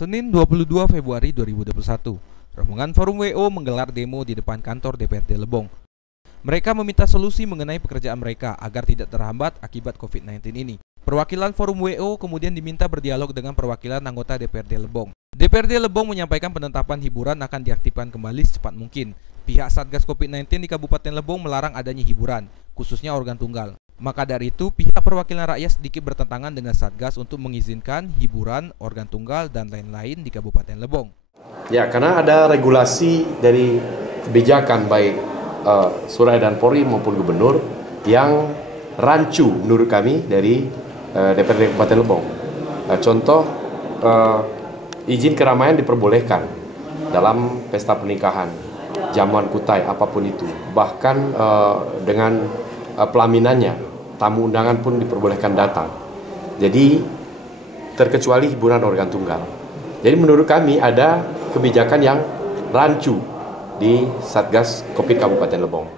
Senin 22 Februari 2021, rombongan Forum WO menggelar demo di depan kantor DPRD Lebong. Mereka meminta solusi mengenai pekerjaan mereka agar tidak terhambat akibat COVID-19 ini. Perwakilan Forum WO kemudian diminta berdialog dengan perwakilan anggota DPRD Lebong. DPRD Lebong menyampaikan penetapan hiburan akan diaktifkan kembali secepat mungkin. Pihak Satgas COVID-19 di Kabupaten Lebong melarang adanya hiburan, khususnya organ tunggal. Maka dari itu, pihak perwakilan rakyat sedikit bertentangan dengan Satgas untuk mengizinkan hiburan, organ tunggal, dan lain-lain di Kabupaten Lebong. Ya, karena ada regulasi dari kebijakan baik Surat Edaran Polri maupun Gubernur yang rancu menurut kami dari DPRD Kabupaten Lebong. Contoh, izin keramaian diperbolehkan dalam pesta pernikahan, jamuan kutai, apapun itu. Bahkan dengan pelaminannya, tamu undangan pun diperbolehkan datang. Jadi terkecuali hiburan organ tunggal. Jadi menurut kami ada kebijakan yang rancu di Satgas Covid Kabupaten Lebong.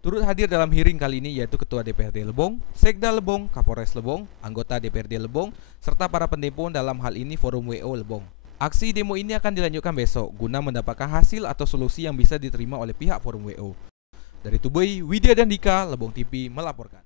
Turut hadir dalam hearing kali ini yaitu Ketua DPRD Lebong, Sekda Lebong, Kapolres Lebong, anggota DPRD Lebong, serta para pendemo dalam hal ini Forum WO Lebong. Aksi demo ini akan dilanjutkan besok guna mendapatkan hasil atau solusi yang bisa diterima oleh pihak Forum WO. Dari Tubei, Widya dan Dika, Lebong TV melaporkan.